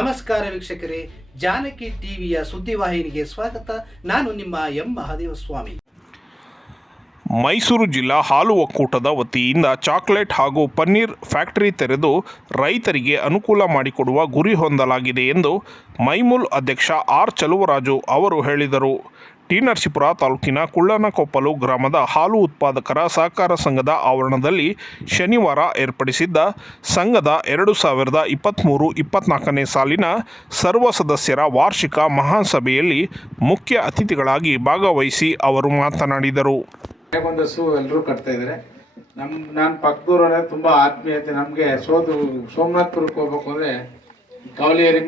ನಮಸ್ಕಾರ ವೀಕ್ಷಕರೇ, ಜಾನಕಿ ಟಿವಿಯ ಸುದ್ದಿವಾಹಿನಿಗೆ ಸ್ವಾಗತ. ನಾನು ನಿಮ್ಮ ಎಂ. ಮಹಾದೇವ ಸ್ವಾಮಿ ಮೈಸೂರು ಜಿಲ್ಲಾ ಹಾಲು ಒಕ್ಕೂಟದ ವತಿಯಿಂದ ಚಾಕ್ಲೇಟ್ ಹಾಗೂ ಪನ್ನೀರ್ ಫ್ಯಾಕ್ಟರಿ ತೆರೆದು ರೈತರಿಗೆ ಅನುಕೂಲ ಮಾಡಿಕೊಡುವ ಗುರಿ ಹೊಂದಲಾಗಿದೆ ಎಂದು ಮೈಮೂಲ್ ಅಧ್ಯಕ್ಷ ಆರ್ ಚಲುವರಾಜು ಅವರು ಹೇಳಿದರು. ಟಿ ನರಸೀಪುರ ತಾಲೂಕಿನ ಕುಳ್ಳನಕೊಪ್ಪಲು ಗ್ರಾಮದ ಹಾಲು ಉತ್ಪಾದಕರ ಸಹಕಾರ ಸಂಘದ ಆವರಣದಲ್ಲಿ ಶನಿವಾರ ಏರ್ಪಡಿಸಿದ್ದ ಸಂಘದ ಎರಡು ಸಾವಿರದ ಇಪ್ಪತ್ತ್ಮೂರು ಇಪ್ಪತ್ನಾಲ್ಕನೇ ಸಾಲಿನ ಸರ್ವ ಸದಸ್ಯರ ವಾರ್ಷಿಕ ಮಹಾಸಭೆಯಲ್ಲಿ ಮುಖ್ಯ ಅತಿಥಿಗಳಾಗಿ ಭಾಗವಹಿಸಿ ಅವರು ಮಾತನಾಡಿದರು. ಎಲ್ಲರೂ ನಮ್ಮ ನಾನು ಪಕ್ಕದೂರವರೇ ತುಂಬ ಆತ್ಮೀಯತೆ, ನಮಗೆ ಸೋದು, ಸೋಮನಾಥ್ಪುರಕ್ಕೆ ಹೋಗ್ಬೇಕು ಅಂದರೆ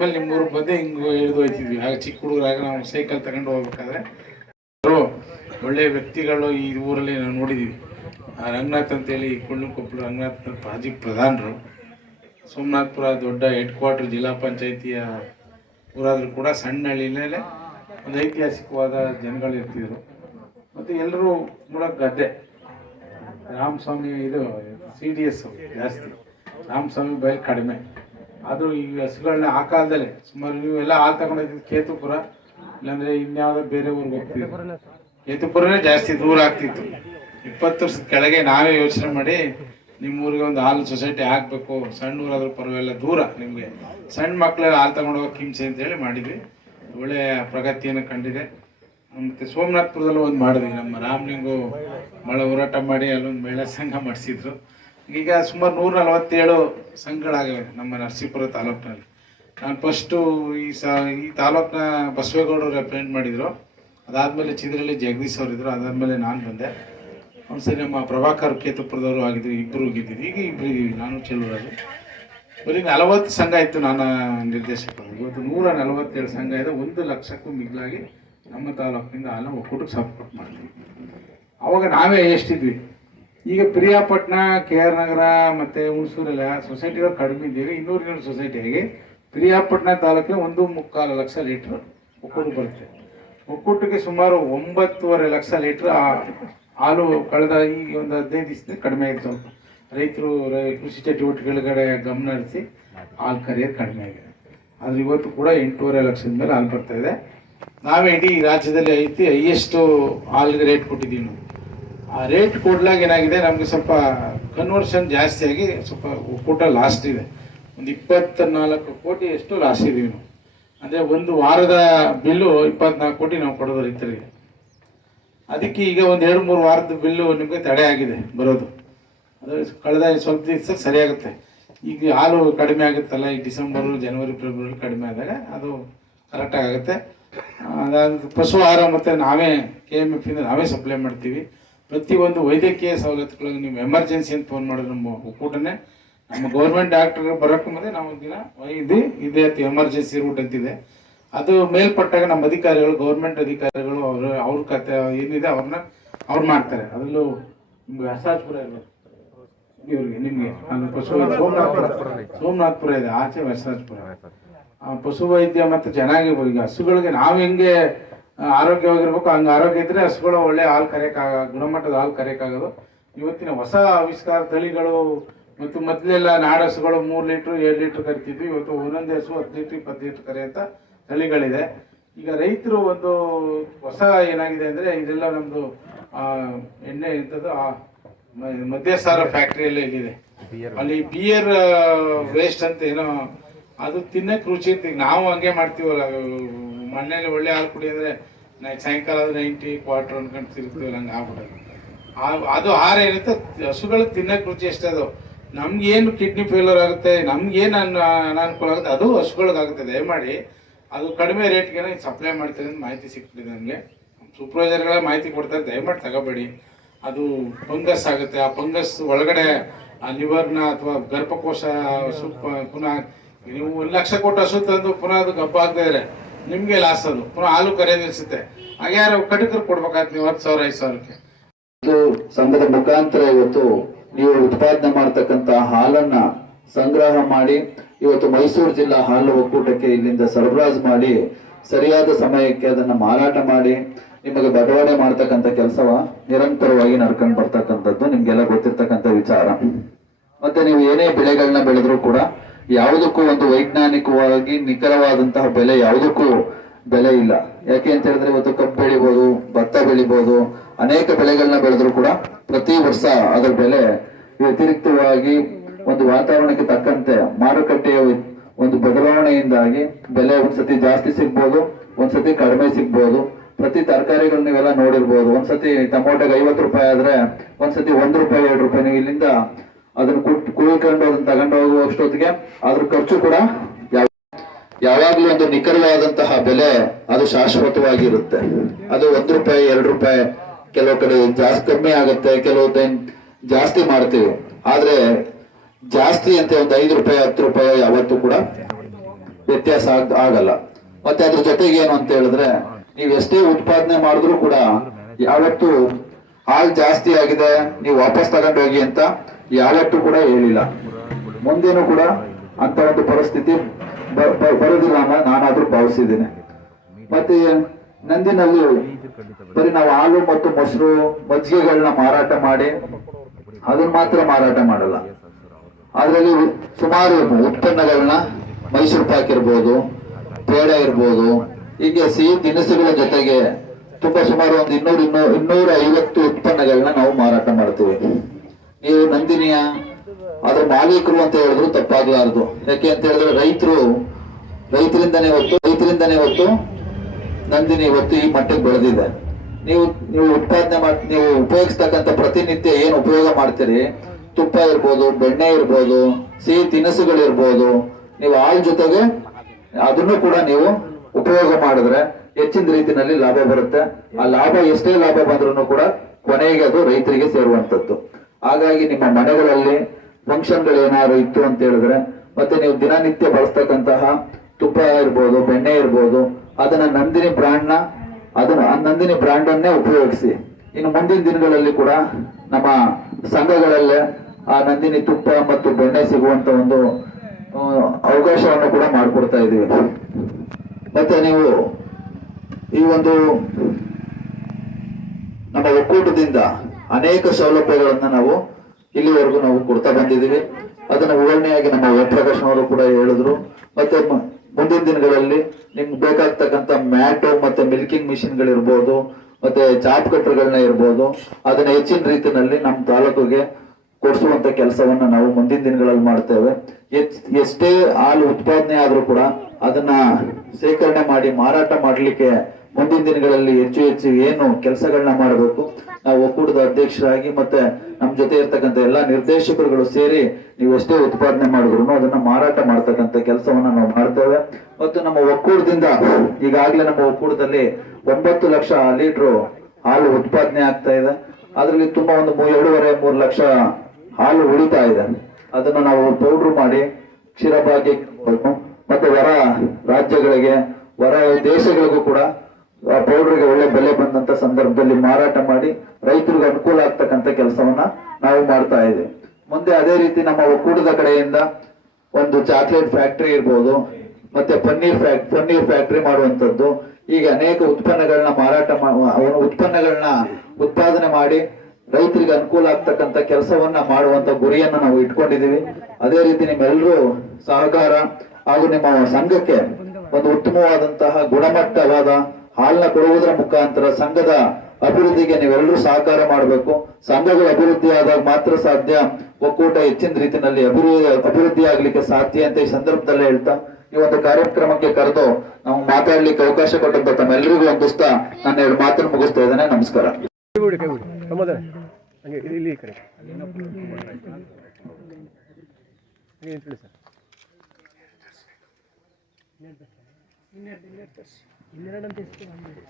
ಮೇಲೆ ನಿಮ್ಮ ಊರಿಗೆ ಬಂದು ಹಿಂಗೆ ಇಳಿದು ಹೋಯ್ತಿದ್ವಿ. ಆಗ ಚಿಕ್ಕ ಹುಡುಗರಾಗ ನಾವು ಸೈಕಲ್ ತಗೊಂಡು ಹೋಗ್ಬೇಕಾದ್ರೆ. ಒಳ್ಳೆಯ ವ್ಯಕ್ತಿಗಳು ಈ ಊರಲ್ಲಿ ನಾವು ನೋಡಿದ್ದೀವಿ ಆ ರಂಗನಾಥ್ ಅಂತೇಳಿ ಕೊಪ್ಪಳು ರಂಗನಾಥ್ ಮಾಜಿ ಪ್ರಧಾನರು. ಸೋಮನಾಥ್ಪುರ ದೊಡ್ಡ ಹೆಡ್ ಕ್ವಾರ್ಟರ್ ಜಿಲ್ಲಾ ಪಂಚಾಯಿತಿಯ ಊರಾದರೂ ಕೂಡ ಸಣ್ಣ ಹಳ್ಳಿನಲ್ಲೇ ಒಂದು ಐತಿಹಾಸಿಕವಾದ ಜನಗಳು ಇರ್ತಿದ್ರು. ಮತ್ತು ಎಲ್ಲರೂ ಕೂಡ ಗದ್ದೆ. ರಾಮಸ್ವಾಮಿ ಇದು ಸಿ ಡಿ ಎಸ್ ಜಾಸ್ತಿ. ರಾಮಸ್ವಾಮಿ ಬಯಲು ಕಡಿಮೆ. ಆದರೂ ಈ ಹಸುಗಳನ್ನ ಆ ಕಾಲದಲ್ಲೇ ಸುಮಾರು ನೀವು ಎಲ್ಲ ಹಾಲು ತಗೊಂಡೋಗಿದ್ದು ಕೇತುಪುರ. ಇಲ್ಲಾಂದ್ರೆ ಇನ್ಯಾವುದೋ ಬೇರೆ ಊರಿಗೆ ಹೋಗ್ತಿದ್ರು ಕೇತುಪುರನೇ ಜಾಸ್ತಿ ದೂರ ಆಗ್ತಿತ್ತು. ಇಪ್ಪತ್ತು ವರ್ಷದ ಕೆಳಗೆ ನಾವೇ ಯೋಚನೆ ಮಾಡಿ ನಿಮ್ಮ ಊರಿಗೆ ಒಂದು ಹಾಲು ಸೊಸೈಟಿ ಹಾಕ್ಬೇಕು, ಸಣ್ಣ ಊರಾದ್ರೂ ಪರವಾಗಿಲ್ಲ, ದೂರ ನಿಮಗೆ. ಸಣ್ಣ ಮಕ್ಕಳೆಲ್ಲ ಹಾಲು ತಗೊಂಡು ಹೋಗೋ ಹಿಂಸೆ ಅಂತೇಳಿ ಮಾಡಿದ್ವಿ. ಒಳ್ಳೆಯ ಪ್ರಗತಿಯನ್ನು ಕಂಡಿದೆ. ಮತ್ತೆ ಸೋಮನಾಥ್ಪುರದಲ್ಲೂ ಒಂದು ಮಾಡಿದ್ವಿ. ನಮ್ಮ ರಾಮಲಿಂಗು ಮಳೆ ಹೋರಾಟ ಮಾಡಿ ಅಲ್ಲೊಂದು ಮಹಿಳಾ ಸಂಘ ಮಾಡಿಸಿದ್ರು. ಈಗ ಸುಮಾರು ನೂರ ನಲವತ್ತೇಳು ಸಂಘಗಳಾಗಿವೆ ನಮ್ಮ ನರಸೀಪುರ ತಾಲೂಕಿನಲ್ಲಿ. ನಾನು ಫಸ್ಟು ಈ ಸ, ಈ ತಾಲೂಕಿನ ಬಸವೇಗೌಡರು ರೆಪ್ರೆಸೆಂಟ್ ಮಾಡಿದರು. ಅದಾದಮೇಲೆ ಚಿದ್ರಲ್ಲಿ ಜಗದೀಶ್ ಅವರು ಇದ್ದರು ಅದಾದಮೇಲೆ ನಾನು ಬಂದೆ. ಒಂದು ಸರಿ ನಮ್ಮ ಪ್ರಭಾಕರ್ ಕೇತುಪುರದವರು ಆಗಿದ್ರು. ಇಬ್ಬರು ಹೋಗಿದ್ದೀವಿ ಈಗ ಇಬ್ಬರು ಇದ್ದೀವಿ ನಾನು ಚೆಲ್ಲೂರಲ್ಲಿ ಬರೀ ನಲವತ್ತು ಸಂಘ ಇತ್ತು ನಾನು ನಿರ್ದೇಶಕರು. ಇವತ್ತು ನೂರ ನಲವತ್ತೇಳು ಸಂಘ ಇದೆ. ಒಂದು ಲಕ್ಷಕ್ಕೂ ಮಿಗಿಲಾಗಿ ನಮ್ಮ ತಾಲೂಕಿನಿಂದ ಅಲ್ಲ ಒಕ್ಕೂಟಕ್ಕೆ ಸಪೋರ್ಟ್ ಮಾಡ್ತೀವಿ ಅವಾಗ ನಾವೇ ಎಷ್ಟಿದ್ವಿ? ಈಗ ಪ್ರಿಯಾಪಟ್ಟಣ, ಕೆ ಆರ್ ನಗರ, ಮತ್ತು ಹುಣಸೂರೆಲ್ಲ ಸೊಸೈಟಿಗಳು ಕಡಿಮೆ ಇದ್ದೀವಿ. ಇನ್ನೂರು ಇನ್ನೂರು ಸೊಸೈಟಿಯಾಗಿ ಪ್ರಿಯಾಪಟ್ಟಣ ತಾಲೂಕಿನ ಒಂದು ಮುಕ್ಕಾಲು ಲಕ್ಷ ಲೀಟ್ರ್ ಒಕ್ಕೂಟ ಬರುತ್ತೆ. ಒಕ್ಕೂಟಕ್ಕೆ ಸುಮಾರು ಒಂಬತ್ತುವರೆ ಲಕ್ಷ ಲೀಟ್ರ್ ಹಾಲು ಕಳೆದ ಈ ಒಂದು ಹದಿನೈದು ದಿವಸದಿಂದ ಕಡಿಮೆ ಆಯಿತು ರೈತರು ಕೃಷಿ ಚಟುವಟಿಕೆಗಳ ಗಮನ ಹರಿಸಿ ಹಾಲು ಕರೆಯೋದು ಕಡಿಮೆ ಆಗಿದೆ. ಆದರೆ ಇವತ್ತು ಕೂಡ ಎಂಟೂವರೆ ಲಕ್ಷದ ಮೇಲೆ ಹಾಲು ಬರ್ತಾ ಇದೆ. ನಾವೇ ಇಡೀ ರಾಜ್ಯದಲ್ಲಿ ಐತಿ ಹೈಯೆಸ್ಟು ಹಾಲಿಗೆ ರೇಟ್ ಕೊಟ್ಟಿದ್ದೀವಿ ನಾವು. ಆ ರೇಟ್ ಕೊಡ್ಲಾಗ ಏನಾಗಿದೆ? ನಮಗೆ ಸ್ವಲ್ಪ ಕನ್ವರ್ಷನ್ ಜಾಸ್ತಿಯಾಗಿ ಸ್ವಲ್ಪ ಒಕ್ಕೂಟ ಲಾಸ್ಟ್ ಇದೆ. ಒಂದು ಇಪ್ಪತ್ನಾಲ್ಕು ಕೋಟಿ ಎಷ್ಟು ಲಾಸ್ಟ್ ಇದೀವಿ ನಾವು. ಅಂದರೆ ಒಂದು ವಾರದ ಬಿಲ್ಲು ಇಪ್ಪತ್ನಾಲ್ಕು ಕೋಟಿ ನಾವು ಕೊಡೋದು ರೈತರಿಗೆ. ಅದಕ್ಕೆ ಈಗ ಒಂದು ಎರಡು ಮೂರು ವಾರದ ಬಿಲ್ಲು ನಿಮಗೆ ತಡೆ ಆಗಿದೆ ಬರೋದು. ಅದು ಕಳೆದ ಸ್ವಲ್ಪ ದಿವಸ ಸರಿಯಾಗುತ್ತೆ. ಈಗ ಹಾಲು ಕಡಿಮೆ ಆಗುತ್ತಲ್ಲ, ಈ ಡಿಸೆಂಬರು, ಜನವರಿ, ಫೆಬ್ರವರಿ ಕಡಿಮೆ ಆದಾಗ ಅದು ಕರೆಕ್ಟಾಗಿ ಆಗುತ್ತೆ. ಅದಾದ ಪಶು ಆಹಾರ ಮತ್ತು ನಾವೇ ಕೆ ಎಂ ಎಫ್ ಇಂದ ನಾವೇ ಸಪ್ಲೈ ಮಾಡ್ತೀವಿ. ಪ್ರತಿಯೊಂದು ವೈದ್ಯಕೀಯ ಸವಲತ್ತುಗಳಿಗೆ ನೀವು ಎಮರ್ಜೆನ್ಸಿ ಅಂತ ಫೋನ್ ಮಾಡಿದ್ರೆ ನಮ್ಮ ಒಕ್ಕೂಟನೇ ನಮ್ಮ ಗೌರ್ಮೆಂಟ್ ಡಾಕ್ಟರ್ ಬರೋಕ್ಕೂ ಮುಂದೆ ನಾವು ದಿನ ಇದು ಇದೇ ಎಮರ್ಜೆನ್ಸಿ ರೂಟ್ ಅಂತಿದೆ. ಅದು ಮೇಲ್ಪಟ್ಟಾಗ ನಮ್ಮ ಅಧಿಕಾರಿಗಳು ಗೌರ್ಮೆಂಟ್ ಅಧಿಕಾರಿಗಳು ಅವರು ಅವ್ರ ಕತೆ ಏನಿದೆ ಅವ್ರನ್ನ ಅವ್ರು ಮಾಡ್ತಾರೆ. ಅದರಲ್ಲೂ ನಿಮ್ಗೆ ಹಸಾಜ್ಪುರ ಇರಬೇಕು ಇವ್ರಿಗೆ ನಿಮಗೆ. ಸೋಮನಾಥ್ಪುರ ಸೋಮನಾಥ್ಪುರ ಇದೆ ಆಚೆ ವಸರಾಜ್ಪುರ ಆ ಪಶು ವೈದ್ಯ ಮತ್ತು ಚೆನ್ನಾಗಿ ಈಗ ಹಸುಗಳಿಗೆ ನಾವು ಹೆಂಗೆ ಆರೋಗ್ಯವಾಗಿರ್ಬೇಕು ಹಂಗೆ ಆರೋಗ್ಯ ಇದ್ರೆ ಹಸುಗಳು ಒಳ್ಳೆ ಹಾಲು ಕರೆಯಕ್ಕಾಗ ಗುಣಮಟ್ಟದ ಹಾಲು ಕರೆಯಕ್ಕಾಗೋದು. ಇವತ್ತಿನ ಹೊಸ ಆವಿಷ್ಕಾರ ತಳಿಗಳು ಮತ್ತು ಮೊದಲೆಲ್ಲ ನಾಡಸುಗಳು ಮೂರು ಲೀಟ್ರ್ ಏಳು ಲೀಟ್ರ್ ಕರಿತಿದ್ವಿ. ಇವತ್ತು ಒಂದೊಂದೇ ಹಸು ಹತ್ತು ಲೀಟ್ರ್ ಇಪ್ಪತ್ತು ಲೀಟ್ರ್ ಕರೆಯಂತ ತಳಿಗಳಿದೆ. ಈಗ ರೈತರು ಒಂದು ಹೊಸ ಏನಾಗಿದೆ ಅಂದರೆ ಇದೆಲ್ಲ ನಮ್ಮದು ಎಣ್ಣೆ ಇಂಥದ್ದು ಆ ಮದ್ಯಸಾರ ಫ್ಯಾಕ್ಟ್ರಿಯಲ್ಲೇ ಇಲ್ಲಿದೆ. ಅಲ್ಲಿ ಬಿಯರ್ ವೇಸ್ಟ್ ಅಂತ ಏನೋ ಅದು ತಿನ್ನಕ್ಕೆ ರುಚಿ ಇರ್ತೀವಿ ನಾವು ಹಂಗೆ ಮಾಡ್ತೀವಲ್ಲ ಮಣ್ಣಲ್ಲಿ ಒಳ್ಳೆ ಹಾಲು ಕುಡಿ ಅಂದರೆ ನೈ- ಸಾಯಂಕಾಲ ಆದರೆ ನೈಂಟಿ ಕ್ವಾರ್ಟರ್ ಅನ್ಕೊಂಡು ತಿರ್ತೀವಲ್ಲ ಹಂಗೆ ಆಗ್ಬಿಡೋದು ಅದು ಆಹಾರ ಇರುತ್ತೆ. ಹಸುಗಳು ತಿನ್ನಕ್ಕೆ ರುಚಿ ಎಷ್ಟದು ಅದು. ನಮ್ಗೇನು ಕಿಡ್ನಿ ಫೇಲ್ಯೂರ್ ಆಗುತ್ತೆ, ನಮ್ಗೇನು ಅನ, ಅನಾನುಕೂಲ ಆಗುತ್ತೆ, ಅದು ಹಸುಗಳಿಗಾಗುತ್ತೆ, ದಯಮಾಡಿ ಅದು ಕಡಿಮೆ ರೇಟ್ಗೆ ಸಪ್ಲೈ ಮಾಡ್ತೀನಿ ಅಂತ ಮಾಹಿತಿ ಸಿಕ್ಬಿಟ್ಟಿದೆ ನನಗೆ. ಸೂಪರ್ವೈಸರ್ಗಳ ಮಾಹಿತಿ ಕೊಡ್ತಾರೆ, ದಯಮಾಡಿ ತಗೋಬೇಡಿ. ಅದು ಫಂಗಸ್ ಆಗುತ್ತೆ, ಆ ಫಂಗಸ್ ಒಳಗಡೆ ಆ ಲಿವರ್ನ ಅಥವಾ ಗರ್ಭಕೋಶ ಸೂಪ ಪುನಃ ನೀವು ಒಂದು ಲಕ್ಷ ಕೊಟ್ಟು ಹಸು ತಂದು ಪುನಃ ಅದು ಗಬ್ಬ ಆಗದೆ ಇದ್ರೆ ನಿಮಗೆ ಲಾಸ್ ಅದು. ಪುನಃ ಹಾಲು ಕರೆ ನಿಲ್ಸುತ್ತೆ ಹಾಗೆ ಯಾರು ಕಟಕರು ಕೊಡ್ಬೇಕಾಗ್ತದೆ ಹತ್ತು ಸಾವಿರ, ಐದು ಸಾವಿರಕ್ಕೆ. ಸಂಘದ ಮುಖಾಂತರ ಇವತ್ತು ನೀವು ಉತ್ಪಾದನೆ ಮಾಡತಕ್ಕಂತ ಹಾಲನ್ನ ಸಂಗ್ರಹ ಮಾಡಿ, ಇವತ್ತು ಮೈಸೂರು ಜಿಲ್ಲಾ ಹಾಲು ಒಕ್ಕೂಟಕ್ಕೆ ಇಲ್ಲಿಂದ ಸರಬರಾಜು ಮಾಡಿ, ಸರಿಯಾದ ಸಮಯಕ್ಕೆ ಅದನ್ನ ಮಾರಾಟ ಮಾಡಿ, ನಿಮಗೆ ಬಟವಾಡೆ ಮಾಡ್ತಕ್ಕಂಥ ಕೆಲಸವ ನಿರಂತರವಾಗಿ ನಡ್ಕೊಂಡು ಬರ್ತಕ್ಕಂಥದ್ದು ನಿಮ್ಗೆಲ್ಲ ಗೊತ್ತಿರ್ತಕ್ಕಂಥ ವಿಚಾರ. ಮತ್ತೆ ನೀವು ಏನೇ ಬೆಳೆಗಳನ್ನ ಬೆಳೆದ್ರು ಕೂಡ ಯಾವುದಕ್ಕೂ ಒಂದು ವೈಜ್ಞಾನಿಕವಾಗಿ ನಿಖರವಾದಂತಹ ಬೆಲೆ ಯಾವುದಕ್ಕೂ ಬೆಲೆ ಇಲ್ಲ. ಯಾಕೆ ಅಂತ ಹೇಳಿದ್ರೆ ಇವತ್ತು ಕಬ್ಬು ಬೆಳಿಬೋದು, ಭತ್ತ ಬೆಳಿಬೋದು ಅನೇಕ ಬೆಳೆಗಳನ್ನ ಬೆಳೆದ್ರು ಕೂಡ ಪ್ರತಿ ವರ್ಷ ಅದರ ಬೆಲೆ ವ್ಯತಿರಿಕ್ತವಾಗಿ ಒಂದು ವಾತಾವರಣಕ್ಕೆ ತಕ್ಕಂತೆ ಮಾರುಕಟ್ಟೆಯ ಒಂದು ಬದಲಾವಣೆಯಿಂದಾಗಿ ಬೆಲೆ ಒಂದ್ಸತಿ ಜಾಸ್ತಿ ಸಿಗ್ಬೋದು, ಒಂದ್ಸತಿ ಕಡಿಮೆ ಸಿಗ್ಬೋದು. ಪ್ರತಿ ತರಕಾರಿಗಳನ್ನ ನೀವೆಲ್ಲ ನೋಡಿರ್ಬೋದು. ಒಂದ್ಸತಿ ಟೊಮೊಟೊಗೆ ಐವತ್ತು ರೂಪಾಯಿ ಆದ್ರೆ ಒಂದ್ಸತಿ ಒಂದ್ ರೂಪಾಯಿ, ಎರಡು ರೂಪಾಯಿ. ನೀವು ಇಲ್ಲಿಂದ ಅದನ್ನ ಕುಯ್ಕೊಂಡು ಅದನ್ನ ತಗೊಂಡು ಹೋಗುವಷ್ಟೊತ್ತಿಗೆ ಅದ್ರ ಖರ್ಚು ಕೂಡ ಯಾವ, ಯಾವಾಗ್ಲೂ ಒಂದು ನಿಖರವಾದಂತಹ ಬೆಲೆ ಅದು ಶಾಶ್ವತವಾಗಿರುತ್ತೆ. ಅದು ಒಂದ್ ರೂಪಾಯಿ, ಎರಡು ರೂಪಾಯಿ ಕೆಲವು ಕಡೆ ಜಾಸ್ತಿ ಕಮ್ಮಿ ಆಗುತ್ತೆ, ಕೆಲವು ಟೈಮ್ ಜಾಸ್ತಿ ಮಾಡ್ತೀವಿ. ಆದ್ರೆ ಜಾಸ್ತಿ ಅಂತ ಒಂದು ಐದು ರೂಪಾಯಿ, ಹತ್ತು ರೂಪಾಯಿ, ಯಾವತ್ತೂ ಕೂಡ ವ್ಯತ್ಯಾಸ ಆಗ್- ಆಗಲ್ಲ. ಮತ್ತೆ ಅದ್ರ ಜೊತೆಗೆ ಏನು ಅಂತ ಹೇಳಿದ್ರೆ, ನೀವು ಎಷ್ಟೇ ಉತ್ಪಾದನೆ ಮಾಡಿದ್ರು ಕೂಡ ಯಾವತ್ತು ಹಾಲ್ ಜಾಸ್ತಿ ಆಗಿದೆ, ನೀವು ವಾಪಸ್ ತಗೊಂಡು ಹೋಗಿ ಅಂತ ಯಾವತ್ತೂ ಕೂಡ ಹೇಳಿಲ್ಲ. ಮುಂದೇನು ಕೂಡ ಅಂತ ಒಂದು ಪರಿಸ್ಥಿತಿ ಬರೋದಿಲ್ಲ ಅನ್ನೋ ನಾನಾದ್ರೂ ಭಾವಿಸಿದ್ದೀನಿ. ಮತ್ತೆ ನಂದಿನಲ್ಲಿ ಬರೀ ನಾವು ಹಾಲು ಮತ್ತು ಮೊಸರು, ಮಜ್ಜಿಗೆಗಳನ್ನ ಮಾರಾಟ ಮಾಡಿ, ಅದನ್ನ ಮಾತ್ರ ಮಾರಾಟ ಮಾಡಲ್ಲ. ಅದರಲ್ಲಿ ಸುಮಾರು ಉತ್ಪನ್ನಗಳನ್ನ ಮೈಸೂರು ಪಾಕ್ ಇರ್ಬೋದು, ಪೇಡ ಇರ್ಬೋದು, ಹೀಗೆ ಸಿಹಿ ತಿನಿಸುಗಳ ಜೊತೆಗೆ ತುಂಬಾ ಸುಮಾರು ಒಂದು ಇನ್ನೂರು ಇನ್ನೂ ಇನ್ನೂರ ಐವತ್ತು ಉತ್ಪನ್ನಗಳನ್ನ ನಾವು ಮಾರಾಟ ಮಾಡ್ತೀವಿ. ನೀವು ನಂದಿನಿಯ ಅದ್ರ ಮಾಲೀಕರು ಅಂತ ಹೇಳಿದ್ರು ತಪ್ಪಾಗ್ಲಾರ್ದು. ಯಾಕೆ ಅಂತ ಹೇಳಿದ್ರೆ ರೈತರು ರೈತರಿಂದನೇ ಹೊತ್ತು ರೈತರಿಂದನೇ ಹೊತ್ತು ನಂದಿನಿ ಇವತ್ತು ಈ ಮಟ್ಟಕ್ಕೆ ಬೆಳೆದಿದೆ. ನೀವು ನೀವು ಉತ್ಪಾದನೆ ಮಾಡಿ, ನೀವು ಉಪಯೋಗಿಸ್ತಕ್ಕಂಥ ಪ್ರತಿನಿತ್ಯ ಏನು ಉಪಯೋಗ ಮಾಡ್ತೀರಿ? ತುಪ್ಪ ಇರ್ಬೋದು, ಬೆಣ್ಣೆ ಇರ್ಬೋದು, ಸಿಹಿ ತಿನಿಸುಗಳಿರ್ಬೋದು, ನೀವು ಹಾಲ್ ಜೊತೆಗೆ ಅದನ್ನು ಕೂಡ ನೀವು ಉಪಯೋಗ ಮಾಡಿದ್ರೆ ಹೆಚ್ಚಿನ ರೀತಿಯಲ್ಲಿ ಲಾಭ ಬರುತ್ತೆ. ಆ ಲಾಭ ಎಷ್ಟೇ ಲಾಭ ಬಂದ್ರೂ ಕೂಡ ಕೊನೆಗೆ ಅದು ರೈತರಿಗೆ ಸೇರುವಂತದ್ದು ಹಾಗಾಗಿ ನಿಮ್ಮ ಮನೆಗಳಲ್ಲಿ ಫಂಕ್ಷನ್ಗಳು ಏನಾದ್ರು ಇತ್ತು ಅಂತ ಹೇಳಿದ್ರೆ ಮತ್ತೆ ನೀವು ದಿನನಿತ್ಯ ಬಳಸ್ತಕ್ಕಂತಹ ತುಪ್ಪ ಇರ್ಬೋದು, ಬೆಣ್ಣೆ ಇರ್ಬೋದು ಅದನ್ನ ನಂದಿನಿ ಬ್ರ್ಯಾಂಡ್ನ ಅದನ್ನ ಆ ನಂದಿನಿ ಬ್ರ್ಯಾಂಡನ್ನೇ ಉಪಯೋಗಿಸಿ. ಇನ್ನು ಮುಂದಿನ ದಿನಗಳಲ್ಲಿ ಕೂಡ ನಮ್ಮ ಸಂಘಗಳಲ್ಲೇ ಆ ನಂದಿನಿ ತುಪ್ಪ ಮತ್ತು ಬೆಣ್ಣೆ ಸಿಗುವಂತ ಒಂದು ಅವಕಾಶವನ್ನು ಕೂಡ ಮಾಡಿಕೊಡ್ತಾ ಇದೀವಿ ಮತ್ತೆ ನೀವು ಈ ಒಂದು ನಮ್ಮ ಒಕ್ಕೂಟದಿಂದ ಅನೇಕ ಸೌಲಭ್ಯಗಳನ್ನ ನಾವು ಇಲ್ಲಿವರೆಗೂ ನಾವು ಕೊಡ್ತಾ ಬಂದಿದ್ದೀವಿ. ಅದನ್ನು ವಿವರಣೆಯಾಗಿ ನಮ್ಮ ವೆಂಕಟಪ್ರಕಾಶ್ ಅವರು ಕೂಡ ಹೇಳಿದ್ರು. ಮತ್ತೆ ಮುಂದಿನ ದಿನಗಳಲ್ಲಿ ನಿಮ್ಗೆ ಬೇಕಾಗ್ತಕ್ಕಂಥ ಮ್ಯಾಟು ಮತ್ತೆ ಮಿಲ್ಕಿಂಗ್ ಮಿಷಿನ್ಗಳಿರ್ಬೋದು, ಮತ್ತೆ ಚಾಪ್ ಕಟ್ಟರ್ಗಳನ್ನ ಇರ್ಬೋದು, ಅದನ್ನ ಹೆಚ್ಚಿನ ರೀತಿಯಲ್ಲಿ ನಮ್ಮ ತಾಲೂಕಿಗೆ ಕೊಡಿಸುವಂತ ಕೆಲಸವನ್ನ ನಾವು ಮುಂದಿನ ದಿನಗಳಲ್ಲಿ ಮಾಡ್ತೇವೆ. ಎಷ್ಟೇ ಹಾಲು ಉತ್ಪಾದನೆ ಆದ್ರೂ ಕೂಡ ಅದನ್ನ ಶೇಖರಣೆ ಮಾಡಿ ಮಾರಾಟ ಮಾಡ್ಲಿಕ್ಕೆ ಮುಂದಿನ ದಿನಗಳಲ್ಲಿ ಹೆಚ್ಚು ಹೆಚ್ಚು ಏನು ಕೆಲಸಗಳನ್ನ ಮಾಡಬೇಕು. ನಾವು ಒಕ್ಕೂಟದ ಅಧ್ಯಕ್ಷರಾಗಿ ಮತ್ತೆ ನಮ್ಮ ಜೊತೆ ಇರ್ತಕ್ಕಂಥ ಎಲ್ಲಾ ನಿರ್ದೇಶಕರುಗಳು ಸೇರಿ ನೀವು ಎಷ್ಟೇ ಉತ್ಪಾದನೆ ಮಾಡಿದ್ರು ಅದನ್ನ ಮಾರಾಟ ಮಾಡ್ತಕ್ಕಂಥ ಕೆಲಸವನ್ನ ನಾವು ಮಾಡ್ತೇವೆ. ಮತ್ತು ನಮ್ಮ ಒಕ್ಕೂಟದಿಂದ, ಈಗಾಗಲೇ ನಮ್ಮ ಒಕ್ಕೂಟದಲ್ಲಿ ಒಂಬತ್ತು ಲಕ್ಷ ಲೀಟ್ರು ಹಾಲು ಉತ್ಪಾದನೆ ಆಗ್ತಾ ಇದೆ. ಅದರಲ್ಲಿ ತುಂಬಾ ಒಂದು ಮೂ- ಎರಡೂವರೆ, ಮೂರು ಲಕ್ಷ ಹಾಲು ಉಳಿತಾ ಇದೆ. ಅದನ್ನ ನಾವು ಪೌಡ್ರ್ ಮಾಡಿ ಕ್ಷೀರಭಾಗ್ಯ ಮತ್ತೆ ಹೊರ ರಾಜ್ಯಗಳಿಗೆ ಹೊರ ದೇಶಗಳಿಗೂ ಕೂಡ ಆ ಪೌಡರ್ಗೆ ಒಳ್ಳೆ ಬೆಲೆ ಬಂದಂತ ಸಂದರ್ಭದಲ್ಲಿ ಮಾರಾಟ ಮಾಡಿ ರೈತರಿಗೆ ಅನುಕೂಲ ಆಗ್ತಕ್ಕಂಥ ಕೆಲಸವನ್ನ ನಾವು ಮಾಡ್ತಾ ಇದ್ದೀವಿ. ಮುಂದೆ ಅದೇ ರೀತಿ ನಮ್ಮ ಒಕ್ಕೂಟದ ಕಡೆಯಿಂದ ಒಂದು ಚಾಕ್ಲೇಟ್ ಫ್ಯಾಕ್ಟರಿ ಇರ್ಬೋದು, ಮತ್ತೆ ಪನ್ನೀರ್ ಫ್ಯಾಕ್, ಪನ್ನೀರ್ ಫ್ಯಾಕ್ಟರಿ ಮಾಡುವಂತದ್ದು ಈಗ ಅನೇಕ ಉತ್ಪನ್ನಗಳನ್ನ ಮಾರಾಟ ಮಾಡುವ ಉತ್ಪನ್ನಗಳನ್ನ ಉತ್ಪಾದನೆ ಮಾಡಿ ರೈತರಿಗೆ ಅನುಕೂಲ ಆಗ್ತಕ್ಕಂಥ ಕೆಲಸವನ್ನ ಮಾಡುವಂತ ಗುರಿಯನ್ನ ನಾವು ಇಟ್ಕೊಂಡಿದ್ದೀವಿ. ಅದೇ ರೀತಿ ನಿಮ್ಮೆಲ್ಲರೂ ಸಹಕಾರ ಹಾಗೂ ನಿಮ್ಮ ಸಂಘಕ್ಕೆ ಒಂದು ಉತ್ತಮವಾದಂತಹ ಗುಣಮಟ್ಟವಾದ ಹಾಲನ್ನ ಕೊಡುವುದರ ಮುಖಾಂತರ ಸಂಘದ ಅಭಿವೃದ್ಧಿಗೆ ನೀವೆಲ್ಲರೂ ಸಹಕಾರ ಮಾಡಬೇಕು. ಸಂಘಗಳು ಅಭಿವೃದ್ಧಿ ಆದಾಗ ಮಾತ್ರ ಸಾಧ್ಯ. ಒಕ್ಕೂಟ ಹೆಚ್ಚಿನ ರೀತಿಯಲ್ಲಿ ಅಭಿವೃದ್ಧಿ ಅಭಿವೃದ್ಧಿ ಆಗ್ಲಿಕ್ಕೆ ಸಾಧ್ಯ ಅಂತ ಈ ಸಂದರ್ಭದಲ್ಲೇ ಹೇಳ್ತಾ, ಈ ಒಂದು ಕಾರ್ಯಕ್ರಮಕ್ಕೆ ಕರೆದು ನಾವು ಮಾತಾಡ್ಲಿಕ್ಕೆ ಅವಕಾಶ ಕೊಟ್ಟಂತ ತಮ್ಮೆಲ್ಲರಿಗೂ ಒಂದಿಸ್ತಾ ನನ್ನ ಎರಡು ಮಾತನ್ನು ಮುಗಿಸ್ತಾ ಇದ್ದೇನೆ. ನಮಸ್ಕಾರ. 1년 안 됐어.